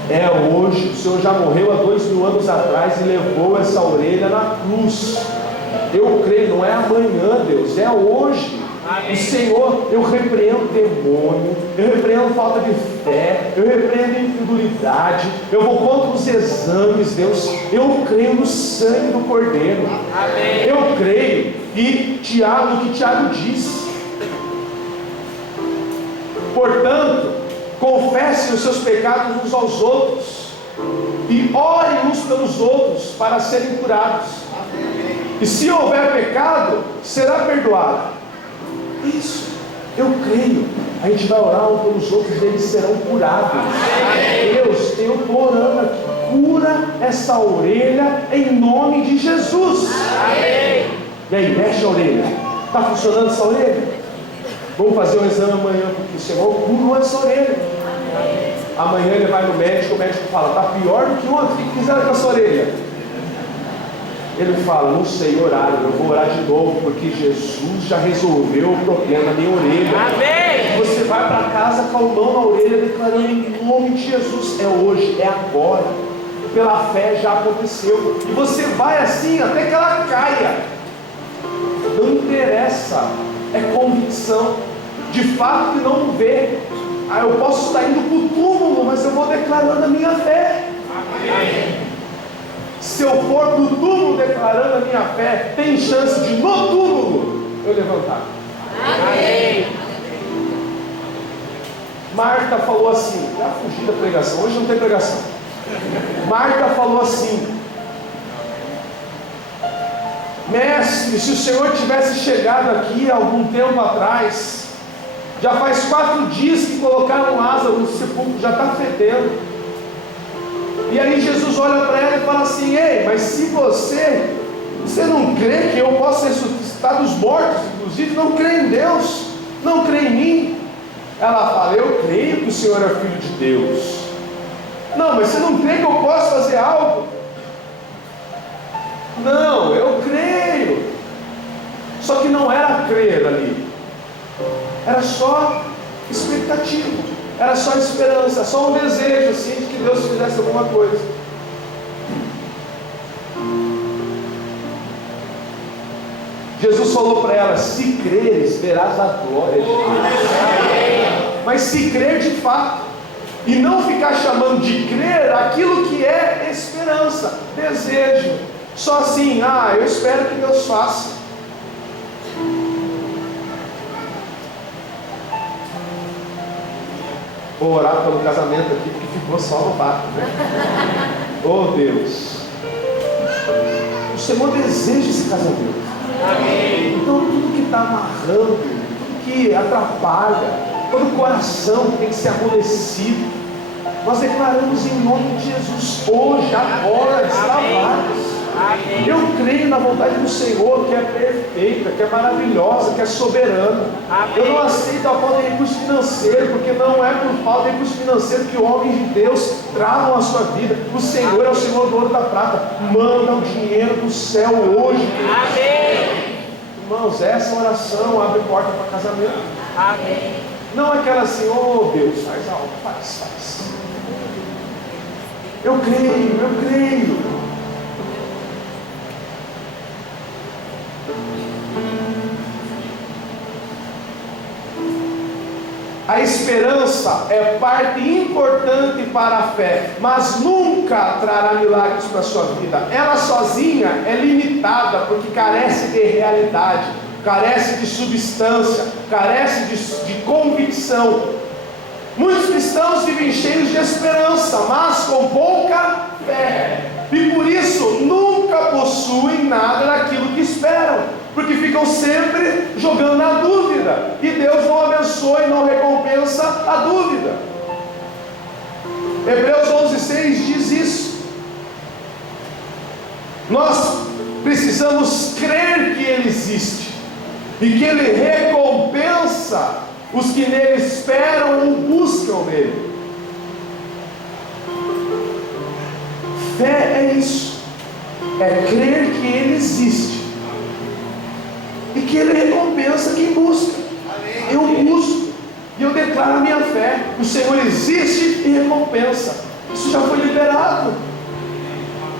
É hoje. O Senhor já morreu há 2000 anos atrás e levou essa orelha na cruz. Eu creio, não é amanhã, Deus, é hoje. Amém. O Senhor, eu repreendo demônio, eu repreendo falta de fé, eu repreendo incredulidade, eu vou contra os exames, Deus. Eu creio no sangue do Cordeiro. Amém. Eu creio e no que Tiago diz. Portanto, confessem os seus pecados uns aos outros e orem uns pelos outros para serem curados. E se houver pecado, será perdoado. Isso, eu creio. A gente vai orar uns pelos outros e eles serão curados. Amém. Deus, eu estou orando aqui. Cura essa orelha em nome de Jesus. Amém. E aí, mexe a orelha. Está funcionando essa orelha? Vamos fazer um exame amanhã, porque o Senhor curou essa orelha. Amém. Amanhã ele vai no médico, o médico fala: está pior do que ontem. O que fizeram com essa orelha? Ele fala, não sei horário, eu vou orar de novo, porque Jesus já resolveu o problema na minha orelha. Amém. Você vai para casa com a mão na orelha, declarando em nome de Jesus, é hoje, é agora, pela fé já aconteceu, e você vai assim até que ela caia, não interessa, é convicção, de fato que não vê. Eu posso estar indo para o túmulo, mas eu vou declarando a minha fé. Amém. Se eu for para o túmulo declarando a minha fé, tem chance de no túmulo eu levantar. Amém. Marta falou assim, já fugi da pregação, hoje não tem pregação. Marta falou assim, mestre, se o Senhor tivesse chegado aqui algum tempo atrás, já faz 4 dias que colocaram Lázaro no sepulcro, já está fedendo. E aí Jesus olha para ela e fala assim, ei, mas se você não crê que eu posso ressuscitar dos mortos, inclusive não crê em Deus, não crê em mim. Ela fala, eu creio que o Senhor é filho de Deus. Não, mas você não crê que eu posso fazer algo? Não, eu creio. Só que não era crer ali, era só expectativa, era só esperança, só um desejo assim, de que Deus fizesse alguma coisa. Jesus falou para ela, se creres, verás a glória de Deus. Mas se crer de fato, e não ficar chamando de crer aquilo que é esperança, desejo, só assim, eu espero que Deus faça. Vou orar pelo casamento aqui, porque ficou só no vácuo, né? Oh Deus, o Senhor deseja esse casamento. Amém. Então tudo que está amarrando, tudo que atrapalha, todo o coração que tem que ser amolecido, nós declaramos em nome de Jesus, hoje, agora, destravados. Eu creio na vontade do Senhor, que é perfeita, que é maravilhosa, que é soberana. Eu não aceito a falta de recurso financeiro, porque não é por falta de recurso financeiro que homens de Deus travam a sua vida. O Senhor é o Senhor do ouro e da prata. Manda o dinheiro do céu hoje. Amém. Irmãos, essa oração abre porta para casamento. Amém. Não aquela assim, oh Deus, faz algo, faz. Eu creio. A esperança é parte importante para a fé, mas nunca trará milagres para a sua vida. Ela sozinha é limitada, porque carece de realidade, carece de substância, carece de convicção. Muitos cristãos vivem cheios de esperança, mas com pouca fé, e por isso nunca possuem nada daquilo que esperam, porque ficam sempre jogando na dúvida, e Deus não abençoa e não recompensa a dúvida. Hebreus 11:6 diz isso. Nós precisamos crer que Ele existe, e que Ele recompensa os que nele esperam ou buscam nele. Fé é isso, é crer que Ele existe e que Ele recompensa quem busca. Eu busco e eu declaro a minha fé. O Senhor existe e recompensa. Isso já foi liberado.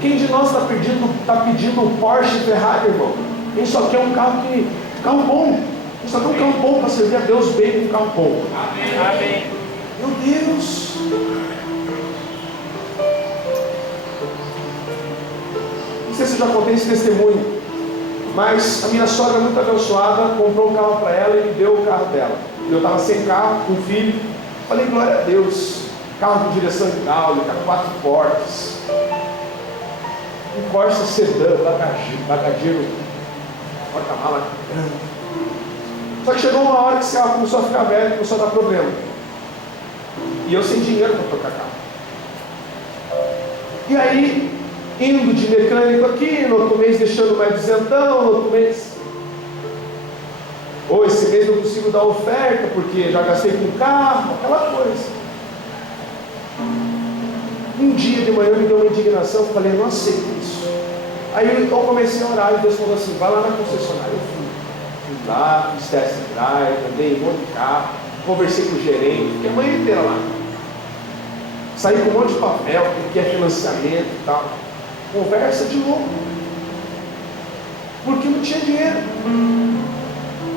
Quem de nós está pedindo um Porsche Ferrari, irmão? Quem só quer um carro bom? Quem só quer um carro bom para servir a Deus bem com um carro bom? Amém. Meu Deus! Não sei se eu já contei esse testemunho, mas a minha sogra, muito abençoada, comprou um carro para ela e me deu o carro dela. Eu estava sem carro, com filho. Falei, glória a Deus. Carro com direção hidráulica, 4 portas, um Corsa sedã, bagageiro, porta-mala grande. Só que chegou uma hora que esse carro começou a ficar velho, começou a dar problema. E eu sem dinheiro para trocar carro. E aí, indo de mecânico aqui, no outro mês deixando mais duzentão, no outro mês, esse mês não consigo dar oferta, porque já gastei com carro, aquela coisa. Um dia de manhã me deu uma indignação, eu falei, não aceito isso. Aí eu comecei a orar e Deus falou assim, vai lá na concessionária. Eu fui lá, fiz test drive, andei em um monte de carro, conversei com o gerente, fiquei a manhã inteira lá. Saí com um monte de papel, que é financiamento e tal. Conversa de louco. Porque não tinha dinheiro.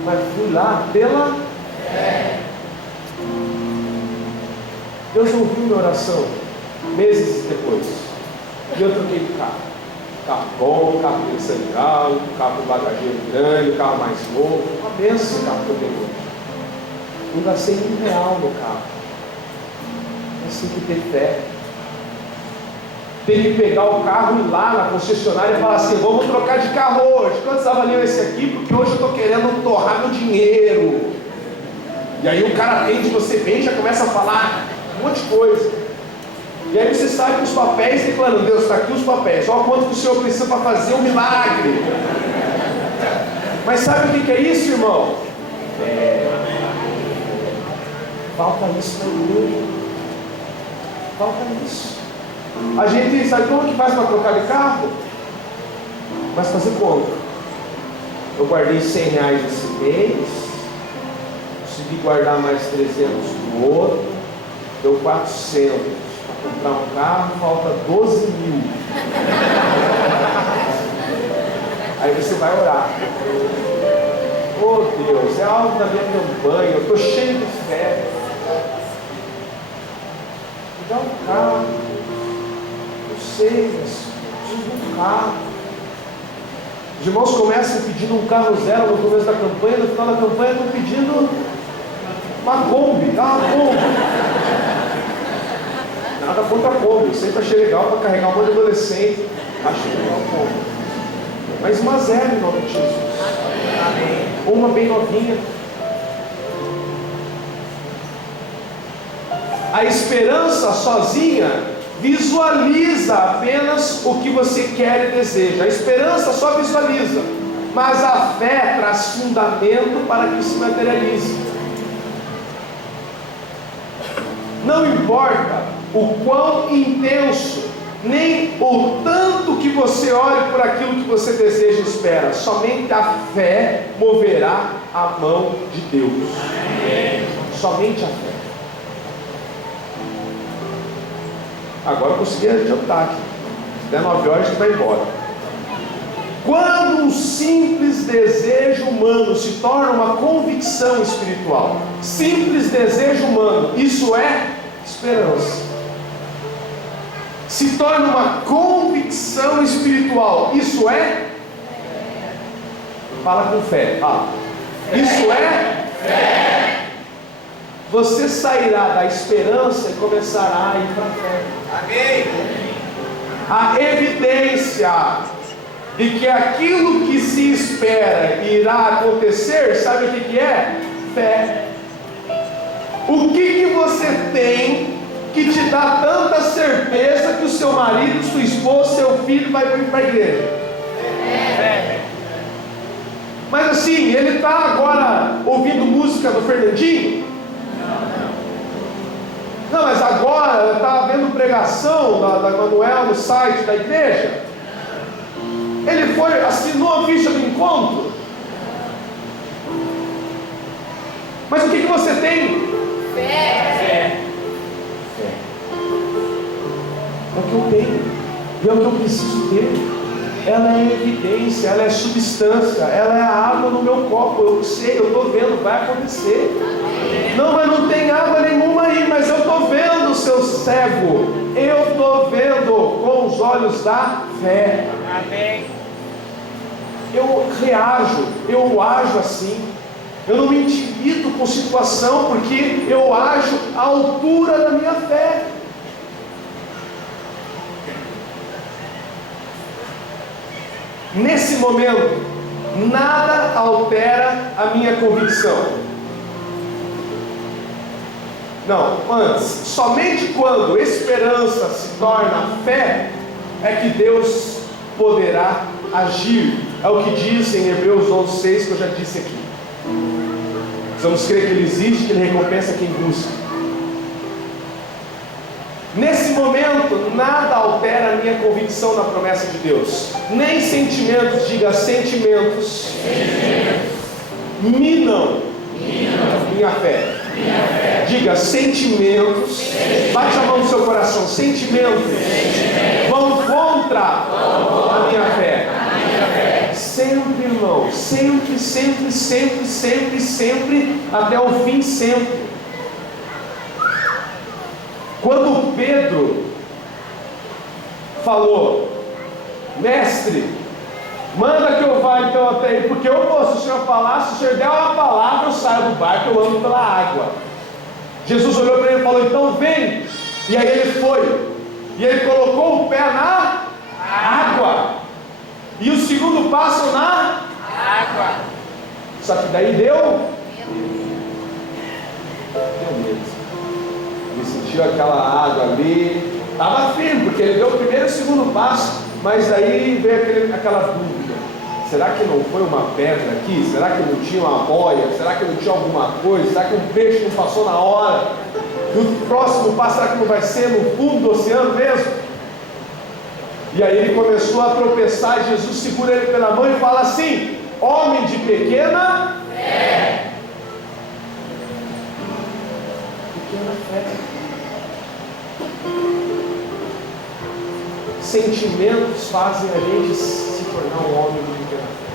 Mas fui lá pela fé. Deus ouviu minha oração meses depois. E eu troquei de carro. Carro bom, carro central, carro com bagageiro grande, carro mais novo. Uma benção esse carro que eu tenho hoje. Não gastei R$1 no carro. Mas tem que ter fé. Tem que pegar o carro e ir lá na concessionária e falar assim, vamos trocar de carro hoje. Quantos avaliam esse aqui? Porque hoje eu estou querendo torrar meu dinheiro. E aí o cara atende, você vem e já começa a falar um monte de coisa. E aí você sai com os papéis declarando, Deus, está aqui os papéis, olha quanto que o Senhor precisa para fazer um milagre. Mas sabe o que é isso, irmão? Falta isso para mim. Falta isso. A gente sabe como que faz para trocar de carro? Mas fazer conta. Eu guardei R$100 esse mês, consegui guardar mais 300 no outro, deu 400 para comprar um carro, falta 12 mil. Aí você vai orar. Oh Deus, é algo da minha campanha, eu estou cheio de fé. Me dá um carro. Sei, mas preciso de um carro. Os irmãos começam pedindo um carro zero no começo da campanha, no final da campanha estão pedindo uma Kombi, tá? Uma Kombi. Nada contra a Kombi, eu sempre achei legal para carregar um monte de adolescente. Achei legal a Kombi. Mas uma zero em nome de Jesus. Amém. Ou uma bem novinha. A esperança sozinha visualiza apenas o que você quer e deseja. A esperança só visualiza, mas a fé traz fundamento para que se materialize. Não importa o quão intenso, nem o tanto que você olhe por aquilo que você deseja e espera, somente a fé moverá a mão de Deus. Somente a fé. Agora eu consegui adiantar aqui. Se der 9 horas, a gente vai embora. Quando um simples desejo humano se torna uma convicção espiritual, simples desejo humano, isso é esperança. Se torna uma convicção espiritual, isso é? Fala com fé. Isso é? Fé. Você sairá da esperança e começará a ir para a fé. Amém. A evidência de que aquilo que se espera irá acontecer, sabe o que é? Fé. O que você tem que te dá tanta certeza que o seu marido, sua esposa, seu filho vai vir para a igreja? Fé. Mas assim, ele está agora ouvindo música do Fernandinho? Não, mas agora está vendo pregação da Manuel no site da igreja. Ele foi, assinou a ficha do encontro. Mas o que você tem? Fé. Fé. É o que eu tenho. E é o que eu preciso ter. Ela é evidência, ela é substância, ela é a água no meu copo. Eu sei, eu estou vendo, vai acontecer. Não, mas não tem água nenhuma aí, mas eu estou vendo, seu cego. Eu estou vendo com os olhos da fé. Amém. Eu reajo, eu ajo assim. Eu não me intimido com situação, porque eu ajo à altura da minha fé. Nesse momento, nada altera a minha convicção. Não, antes, somente quando esperança se torna fé, é que Deus poderá agir. É o que diz em Hebreus 11:6, que eu já disse aqui. Precisamos crer que Ele existe, que Ele recompensa quem busca. Nesse momento, nada altera a minha convicção na promessa de Deus. Nem sentimentos, diga sentimentos, minam minha fé. Diga sentimentos, bate a mão no seu coração, sentimentos vão contra a minha fé. Sempre, irmão, sempre, sempre, sempre, sempre, sempre, até o fim, sempre. Quando Pedro falou, mestre, manda que eu vá então até aí, porque eu vou, se o senhor falar, se o senhor der uma palavra, eu saio do barco, eu ando pela água. Jesus olhou para ele e falou, então vem. E aí ele foi, e ele colocou o pé na água, e o segundo passo na água. Só que daí deu medo. Ele sentiu aquela água ali, estava firme, porque ele deu o primeiro e o segundo passo, mas daí veio aquela dúvida: será que não foi uma pedra aqui? Será que não tinha uma boia? Será que não tinha alguma coisa? Será que um peixe não passou na hora? E o próximo passo, será que não vai ser no fundo do oceano mesmo? E aí ele começou a tropeçar, e Jesus segura ele pela mão e fala assim: homem de pequena fé. Pequena fé. Sentimentos fazem a gente se tornar um homem de pequena fé.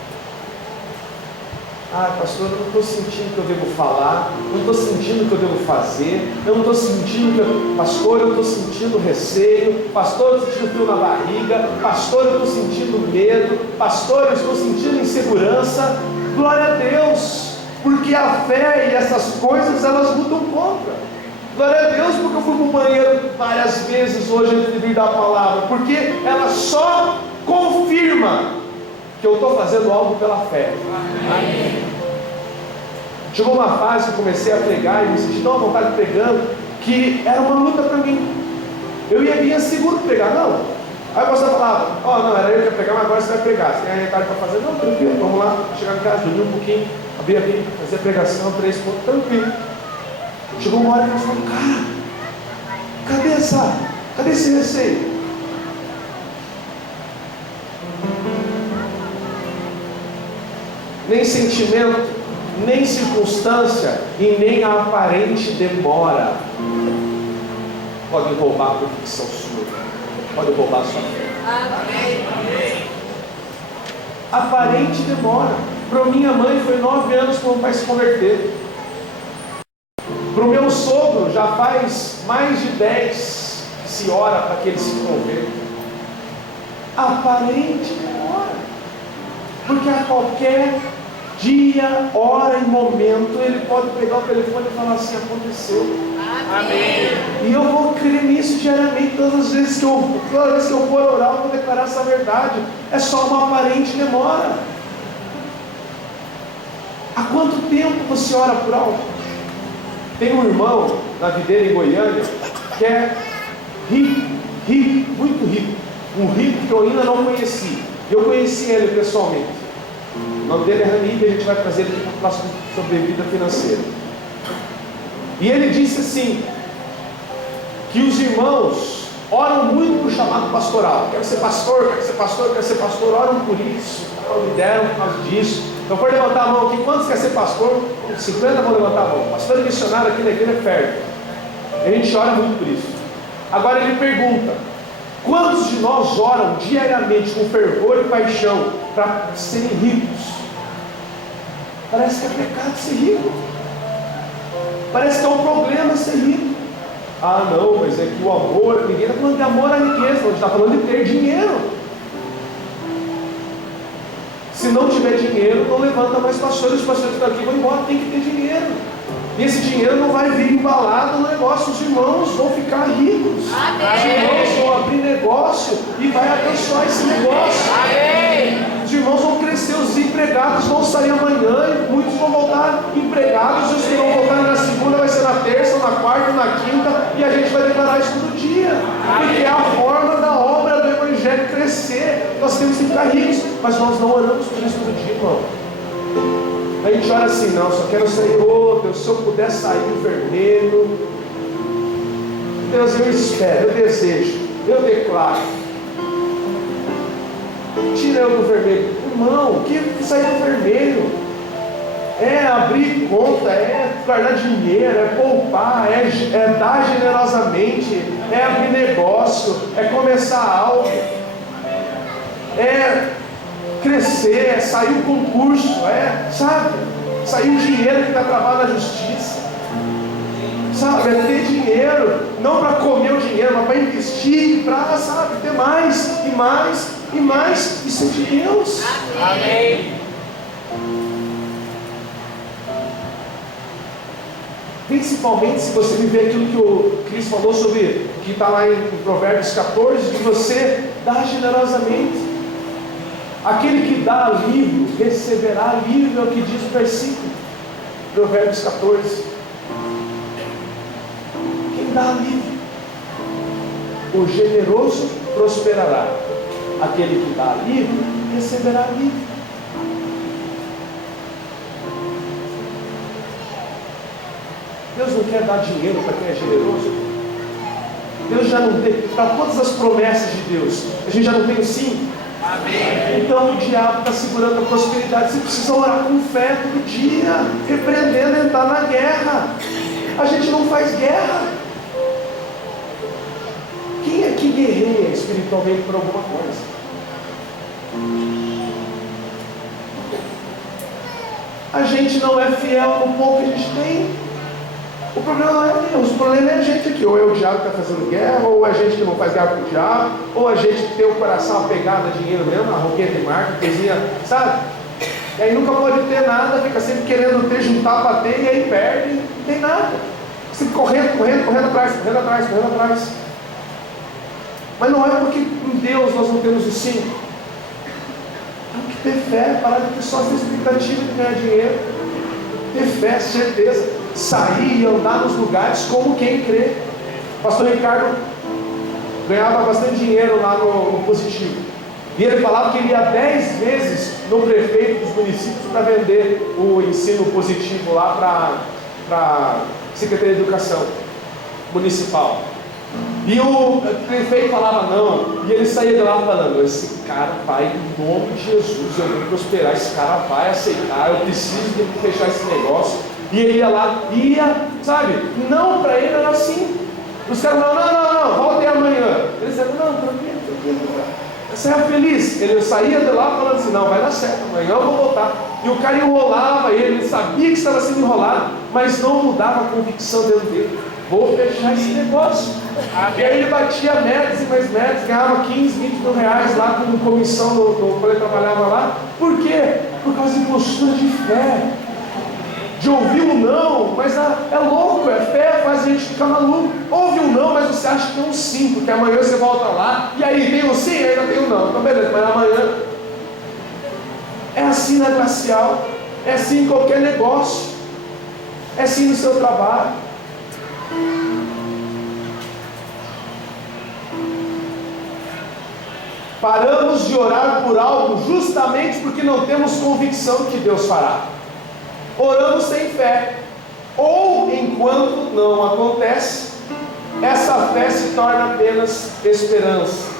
Ah, pastor, eu não estou sentindo que eu devo falar, não estou sentindo que eu devo fazer, eu não estou sentindo que pastor, eu estou sentindo receio, pastor, eu estou sentindo frio na barriga, pastor, eu estou sentindo medo, pastor, eu estou sentindo insegurança. Glória a Deus, porque a fé e essas coisas, elas lutam contra. Glória a Deus, porque eu fui para o banheiro várias vezes hoje antes de vir dar a palavra, porque ela só confirma que eu estou fazendo algo pela fé. Amém. Chegou uma fase que eu comecei a pregar e me senti tão à vontade pregando, que era uma luta para mim. Eu ia seguro pregar, não. Aí o pastor falava: ó, não, era eu que ia pregar, mas agora você vai pregar. Você tem a tarde para fazer? Não, tranquilo, vamos lá. Chegar em casa, dormir um pouquinho, abrir a Bíblia, fazer a pregação, 3 pontos, tranquilo. Chegou uma hora que eu falei: cara, cadê esse receio? Nem sentimento, nem circunstância e nem a aparente demora pode roubar a convicção sua, pode roubar a sua fé. Aparente demora. Para minha mãe foi 9 anos para o meu pai se converter. Para o meu sogro já faz mais de 10 que se ora para que ele se converta. Aparente demora, porque a qualquer dia, hora e momento ele pode pegar o telefone e falar assim: aconteceu. Amém. E eu vou crer nisso diariamente. Todas as vezes que eu for orar, eu vou declarar essa verdade. É só uma aparente demora. Há quanto tempo você ora por algo? Tem um irmão na Videira em Goiânia que é rico, muito rico. Um rico que eu ainda não conheci. Eu conheci ele pessoalmente. O nome dele é Rani, e a gente vai trazer ele para o próximo sobre vida financeira. E ele disse assim, que os irmãos oram muito por chamado pastoral. Quero ser pastor, quero ser pastor, quero ser pastor. Oram por isso, lideram por causa disso. Então pode levantar a mão aqui. Quantos quer ser pastor? 50 vão levantar a mão. Pastor e missionário aqui na igreja é perto. A gente ora muito por isso. Agora ele pergunta: quantos de nós oram diariamente com fervor e paixão para serem ricos? Parece que é pecado ser rico. Parece que é um problema ser rico. Ah não, mas é que o amor, ninguém está falando de amor à riqueza, a gente está falando de ter dinheiro. Se não tiver dinheiro, não levanta mais pastores. Os pastores que estão aqui vão embora, tem que ter dinheiro. E esse dinheiro não vai vir embalado no negócio. Os irmãos vão ficar ricos. Amém. Os irmãos vão abrir negócio e vai abençoar esse negócio. Amém. Os irmãos vão crescer, os empregados vão sair amanhã e muitos vão voltar empregados. Os que vão voltar na segunda vai ser na terça, na quarta, na quinta, e a gente vai declarar isso todo dia. Porque é a forma da obra do Evangelho crescer. Nós temos que ficar ricos, mas nós não oramos por isso todo dia, irmão. A gente ora assim: não, só quero sair, oh Deus, se eu puder sair do vermelho, Deus, eu espero, eu desejo, eu declaro. Tira eu do vermelho. Irmão, o que sair do vermelho? É abrir conta, é guardar dinheiro, é poupar, é dar generosamente, é abrir negócio, é começar algo, é crescer, é sair o concurso, sabe? Sair o dinheiro que está travado na justiça, sabe? É ter dinheiro, não para comer o dinheiro, mas para investir, para, sabe, ter mais e mais e mais. Isso é de Deus. Amém. Principalmente se você viver aquilo que o Cristo falou sobre, que está lá em Provérbios 14, de você dar generosamente. Aquele que dá alívio, receberá alívio, é o que diz o versículo, Provérbios 14. Quem dá alívio? O generoso prosperará. Aquele que dá alívio, receberá alívio. Deus não quer dar dinheiro para quem é generoso. Deus já não tem, para todas as promessas de Deus, a gente já não tem o sim? Amém. Então o diabo está segurando a prosperidade. Você precisa orar com fé todo dia, repreendendo, entrar na guerra. A gente não faz guerra. Quem é que guerreia espiritualmente por alguma coisa? A gente não é fiel no pouco que a gente tem. O problema não é Deus, o problema é a gente aqui. Ou é o diabo que está fazendo guerra, ou é a gente que não faz guerra com o diabo, ou a gente que tem o coração apegado a dinheiro mesmo, a roquinha de marca, coisinha, sabe? E aí nunca pode ter nada, fica sempre querendo ter, juntar, bater, e aí perde, não tem nada. Sempre correndo atrás. Mas não é porque em Deus nós não temos o sim. Temos que ter fé, parar de ter só essa expectativa de ganhar dinheiro. Ter fé, certeza. Sair e andar nos lugares como quem crê. O pastor Ricardo ganhava bastante dinheiro lá no Positivo. E ele falava que ele ia 10 vezes no prefeito dos municípios para vender o ensino positivo lá para a Secretaria de Educação Municipal. E o prefeito falava não, e ele saía de lá falando: esse cara vai, em nome de Jesus, eu vou prosperar, esse cara vai aceitar, eu preciso de fechar esse negócio. E ele ia lá, sabe? Não, para ele era assim. Os caras falavam: não, volte amanhã. Ele dizia: não, tranquilo. Saia feliz. Ele saía de lá falando assim: não, vai dar certo, amanhã eu vou voltar. E o cara enrolava ele sabia que estava sendo enrolado, mas não mudava a convicção dentro dele: vou fechar esse negócio. E aí ele batia metas e mais metas, ganhava 15, 20 mil reais lá como comissão quando ele trabalhava lá. Por quê? Por causa de postura de fé. De ouvir um não, mas é louco, é fé, faz a gente ficar maluco. Ouve um não, mas você acha que tem um sim, porque amanhã você volta lá, e aí tem um sim, ainda tem um não. Então beleza, mas amanhã. É assim na Glacial, é assim em qualquer negócio, é assim no seu trabalho. Paramos de orar por algo justamente porque não temos convicção de que Deus fará. Oramos sem fé, ou enquanto não acontece, essa fé se torna apenas esperança.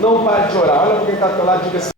Não pare de orar. Olha para quem está do teu lado e diga assim: